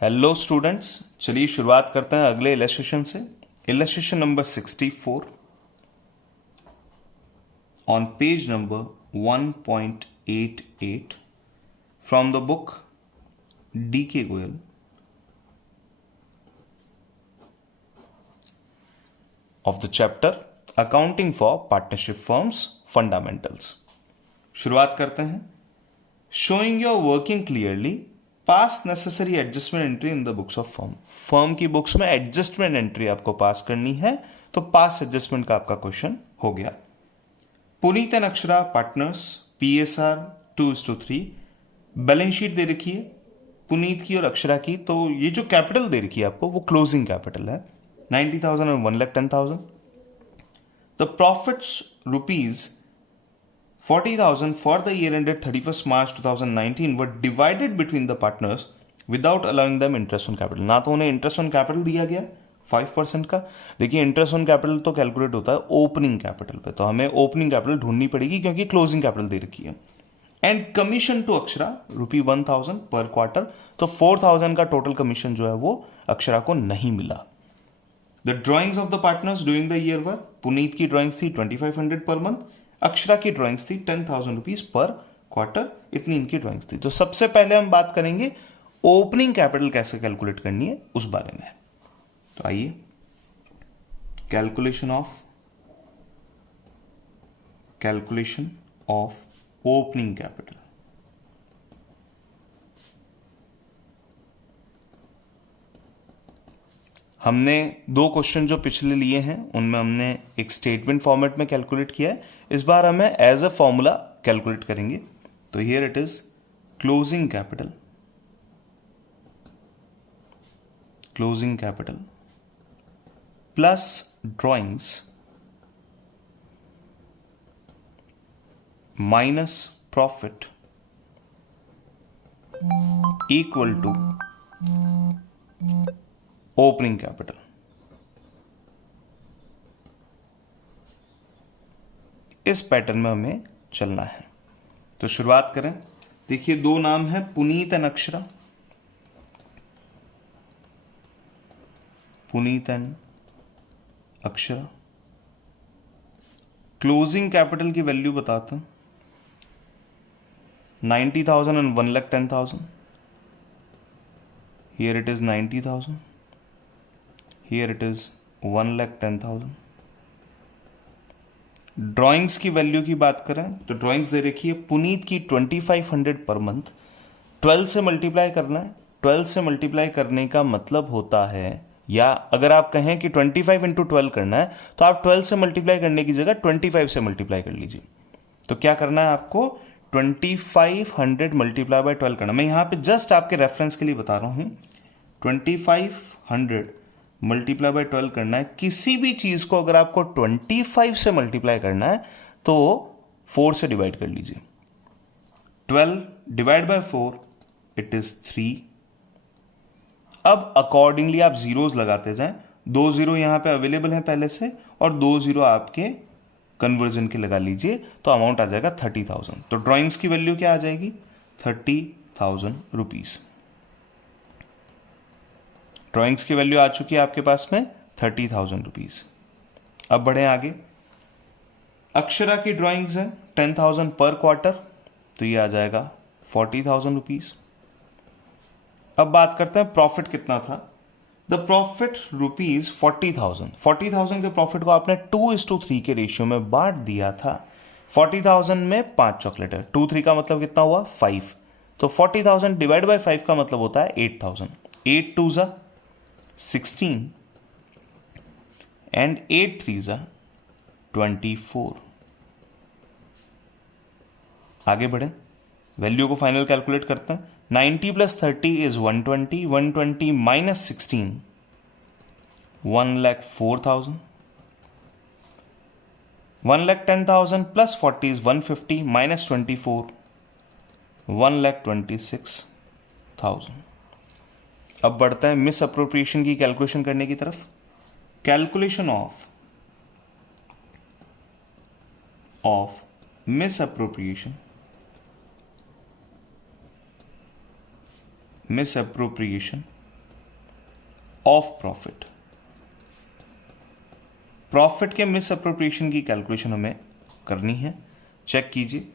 Hello students, चलिए शुरुआत करते हैं अगले इलस्ट्रेशन से। Illustration number 64 on page number 1.88 from the book D K Goyal of the chapter accounting for partnership firms fundamentals. शुरुआत करते हैं। Showing your working clearly, pass necessary adjustment entry in the books of firm. Firm की books में adjustment entry आपको pass करनी है, तो पास adjustment का आपका क्वेश्चन हो गया। Puneet and Akshara partners, PSR 2:3। Balance sheet दे रखी है पुनीत की और अक्षरा की, तो ये जो कैपिटल दे रखी है आपको वो क्लोजिंग कैपिटल है 90,000 और 1,10,000। The profits rupees 40,000 for the year ended 31st March 2019 were divided between the partners without allowing them interest on capital। ना तो उन्हें इंटरेस्ट ऑन कैपिटल दिया गया 5% का। देखिए, इंटरेस्ट ऑन कैपिटल तो कैलकुलेट होता है ओपनिंग कैपिटल पे, तो हमें ओपनिंग कैपिटल ढूंढनी पड़ेगी क्योंकि क्लोजिंग कैपिटल दे रखी है। एंड कमीशन टू अक्षरा ₹1,000 पर क्वार्टर, तो 4,000 का टोटल कमीशन जो है वो अक्षरा को नहीं मिला। The drawings of the partners during the year वर, पुनीत की ड्रॉइंग्स थी 2,500 पर मंथ, अक्षरा की ड्राइंग्स थी 10,000 रुपीज पर क्वार्टर, इतनी इनकी ड्राइंग्स थी। तो सबसे पहले हम बात करेंगे ओपनिंग कैपिटल कैसे कैलकुलेट करनी है उस बारे में। तो आइए, कैलकुलेशन ऑफ ओपनिंग कैपिटल। हमने दो क्वेश्चन जो पिछले लिए हैं उनमें हमने एक स्टेटमेंट फॉर्मेट में कैलकुलेट किया है, इस बार हमें एज अ फॉर्मूला कैलकुलेट करेंगे। तो here it is closing capital plus drawings minus profit equal to opening capital. इस पैटर्न में हमें चलना है। तो शुरुआत करें। देखिए, दो नाम है Puneet and Akshara. Puneet and Akshara. Closing capital की वैल्यू बताता हूं, 90,000 and 1,10,000। Here it is 90,000, here it is 1,10,000। Drawings की वैल्यू की बात करें तो ड्राइंग्स दे रखी है पुनीत की 2,500 पर मंथ। 12 से मल्टीप्लाई करना है। 12 से मल्टीप्लाई करने का मतलब होता है, या अगर आप कहें कि 25 इंटू 12 करना है, तो आप 12 से मल्टीप्लाई करने की जगह 25 से मल्टीप्लाई कर लीजिए। तो क्या करना है आपको, 2,500 मल्टीप्लाई बाय 12 करना। मैं यहां पे जस्ट आपके रेफरेंस के लिए बता रहा हूं, 2,500 मल्टीप्लाई बाय 12 करना है। किसी भी चीज को अगर आपको 25 से मल्टीप्लाई करना है तो 4 से डिवाइड कर लीजिए। 12 डिवाइड बाय 4 इट इज 3। अब अकॉर्डिंगली आप जीरोस लगाते जाएं। 2 जीरो यहां पे अवेलेबल हैं पहले से, और 2 जीरो आपके कन्वर्जन के लगा लीजिए, तो अमाउंट आ जाएगा 30,000। तो ड्राइंग्स की वैल्यू क्या आ जाएगी, 30,000 रुपीज। ड्राइंग्स की वैल्यू आ चुकी है आपके पास में 30,000 रुपीज। अब बढ़े आगे। अक्षरा की ड्राइंग्स है 10,000 पर क्वार्टर, तो ये आ जाएगा 40,000 रुपीज। अब बात करते हैं प्रॉफिट कितना था। The profit rupees 40,000। 40,000 के प्रॉफिट को आपने 2:3 के रेशियो में बांट दिया था। 40,000 में 5 चॉकलेट है, 2/3 का मतलब कितना हुआ 5। तो 40,000 डिवाइड बाय 5 का मतलब होता है 8,000। 8 2 जा 16 and 8 3s are 24। आगे बढ़े, वैल्यू को फाइनल कैलकुलेट करते हैं। 90 plus 30 is 120। 120 minus 16 1,04,000। 1,10,000 plus 40 is 150 minus 24 1,26,000। अब बढ़ता है मिस अप्रोप्रिएशन की कैलकुलेशन करने की तरफ। Calculation of miss appropriation of profit. Profit के मिस अप्रोप्रिएशन की कैलकुलेशन हमें करनी है। चेक कीजिए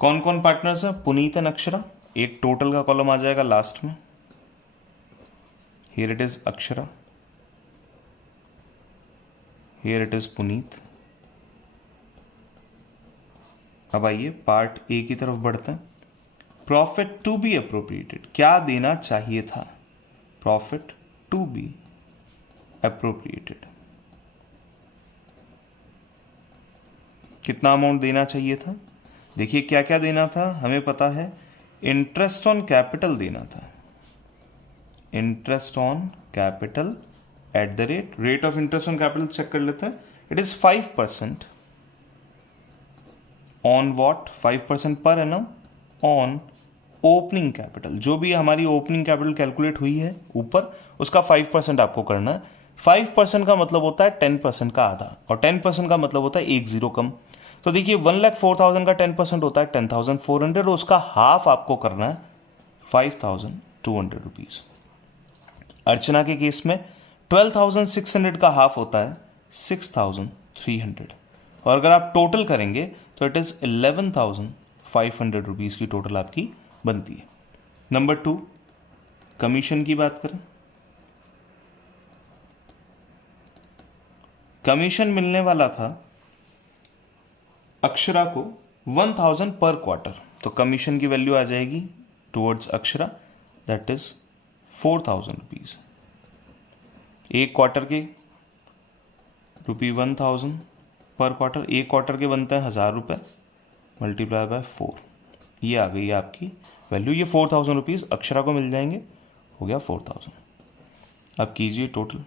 कौन कौन पार्टनर्स हैं। पुनीत एंड अक्षरा, एक टोटल का कॉलम आ जाएगा लास्ट में। Here it is Akshara, here it is Puneet. अब आइए पार्ट ए की तरफ बढ़ते हैं। प्रॉफिट टू बी अप्रोप्रिएटेड, क्या देना चाहिए था? प्रॉफिट टू बी अप्रोप्रिएटेड, कितना अमाउंट देना चाहिए था? देखिए क्या क्या देना था, हमें पता है इंटरेस्ट ऑन कैपिटल देना था। Interest on capital at the rate of interest on capital check कर लेते हैं। It is 5% on what? 5% per annum on opening capital. जो भी हमारी ओपनिंग कैपिटल कैलकुलेट हुई है ऊपर, उसका 5% आपको करना है। 5% का मतलब होता है 10% का आधा, और 10% का मतलब होता है एक जीरो कम। तो देखिए 1,04,000 का 10% होता है 10,400, उसका हाफ आपको करना है 5,200 रुपीज। अर्चना के केस में 12,600 का हाफ होता है 6,300, और अगर आप टोटल करेंगे तो इट इज 11,500 रुपीज की टोटल आपकी बनती है। नंबर 2, कमीशन की बात करें। कमीशन मिलने वाला था अक्षरा को 1,000 पर क्वार्टर, तो कमीशन की वैल्यू आ जाएगी towards Akshara, that is 4,000 rupees. एक क्वार्टर के ₹1,000 पर क्वार्टर, एक क्वार्टर के बनते हैं 1,000 रुपये, मल्टीप्लाई बाय 4, ये आ गई आपकी वैल्यू। ये 4,000 रुपीज अक्षरा को मिल जाएंगे, हो गया 4,000। अब कीजिए टोटल।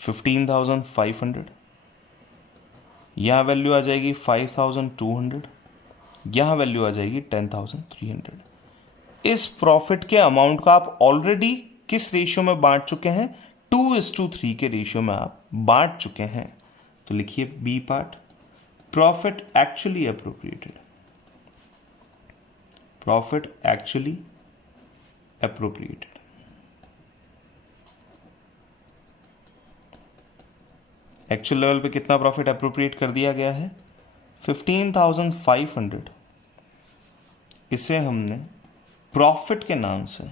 $15,500, यहां वैल्यू आ जाएगी 5,200, यहां वैल्यू आ जाएगी 10,300। इस प्रॉफिट के अमाउंट को आप ऑलरेडी किस रेशियो में बांट चुके हैं? 2:3 के रेशियो में आप बांट चुके हैं। तो लिखिए B part, profit actually appropriated. Profit actually appropriated, actual level पे कितना प्रॉफिट अप्रोप्रिएट कर दिया गया है? 15,500। इसे हमने प्रॉफिट के नाम से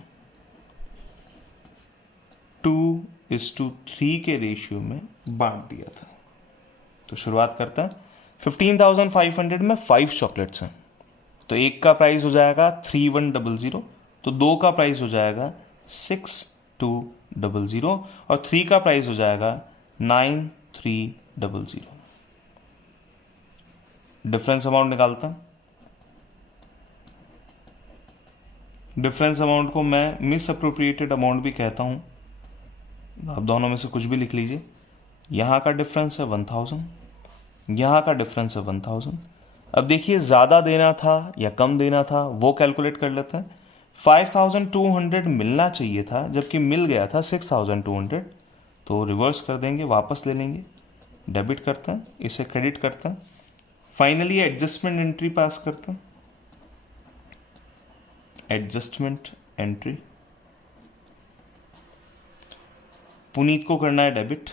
2:3 के रेशियो में बांट दिया था। तो शुरुआत करते हैं। 15,500 में 5 चॉकलेट्स हैं, तो एक का प्राइस हो जाएगा 3,100, तो दो का प्राइस हो जाएगा 6,200, और 3 का प्राइस हो जाएगा 9,300। डिफरेंस अमाउंट निकालता हूं। डिफरेंस अमाउंट को मैं मिस अप्रोप्रिएटेड अमाउंट भी कहता हूं, आप दोनों में से कुछ भी लिख लीजिए। यहां का डिफरेंस है 1,000, यहां का डिफरेंस है 1,000। अब देखिए ज़्यादा देना था या कम देना था वो कैलकुलेट कर लेते हैं। 5,200 मिलना चाहिए था, जबकि मिल गया था 6,200, तो रिवर्स कर देंगे, वापस ले लेंगे, डेबिट करते हैं, इसे क्रेडिट करते हैं, फाइनली एडजस्टमेंट एंट्री पास करते हैं। एडजस्टमेंट एंट्री, पुनीत को करना है डेबिट,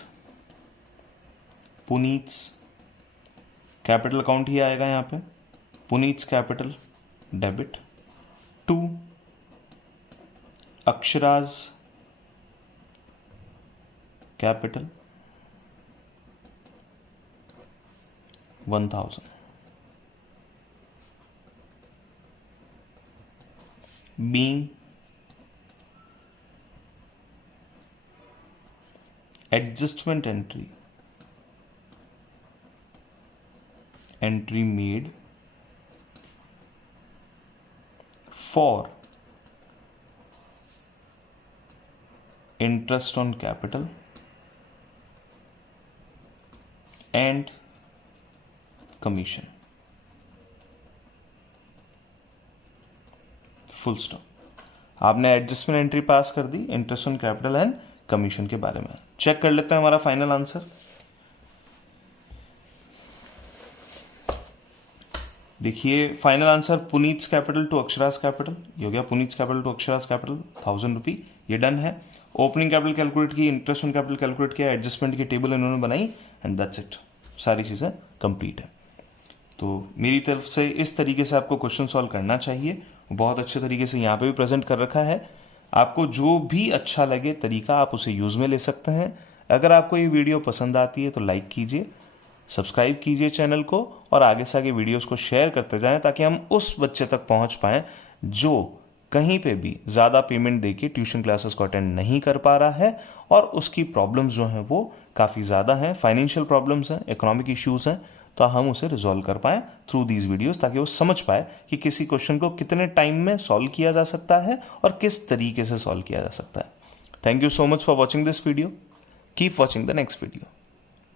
पुनीत्स कैपिटल अकाउंट ही आएगा यहां पे, Puneet's capital debit to Akshraj capital 1,000। being adjustment entry made for interest on capital and commission, full stop. आपने एडजस्टमेंट एंट्री पास कर दी interest on capital and commission के बारे में। चेक कर लेते हैं हमारा फाइनल आंसर। देखिए final answer Puneet capital to Akshraj capital, ये हो गया Puneet capital to Akshraj capital 1000 rupee, ये डन है। ओपनिंग कैपिटल कैलकुलेट की, इंटरेस्ट ऑन कैपिटल कैलकुलेट किया, एडजस्टमेंट की टेबल इन्होंने बनाई एंड दैट्स इट, सारी चीज़ें कंप्लीट है। तो मेरी तरफ से इस तरीके से आपको क्वेश्चन सॉल्व करना चाहिए, बहुत अच्छे तरीके से यहाँ पे भी प्रेजेंट कर रखा है। आपको जो भी अच्छा लगे तरीका आप उसे यूज़ में ले सकते हैं। अगर आपको ये वीडियो पसंद आती है तो लाइक कीजिए, सब्सक्राइब कीजिए चैनल को और आगे से आगे वीडियोस को शेयर करते जाएं ताकि हम उस बच्चे तक पहुंच पाएं जो कहीं पे भी ज़्यादा पेमेंट देके ट्यूशन क्लासेस को अटेंड नहीं कर पा रहा है और उसकी प्रॉब्लम्स जो हैं वो काफ़ी ज़्यादा हैं, फाइनेंशियल प्रॉब्लम्स हैं, इकोनॉमिक इश्यूज़ हैं, तो हम उसे रिजॉल्व कर पाएँ थ्रू दीज वीडियोस ताकि वो समझ पाए कि किसी क्वेश्चन को कितने टाइम में सॉल्व किया जा सकता है और किस तरीके से सॉल्व किया जा सकता है। Thank you so much for watching this video, keep watching the next video.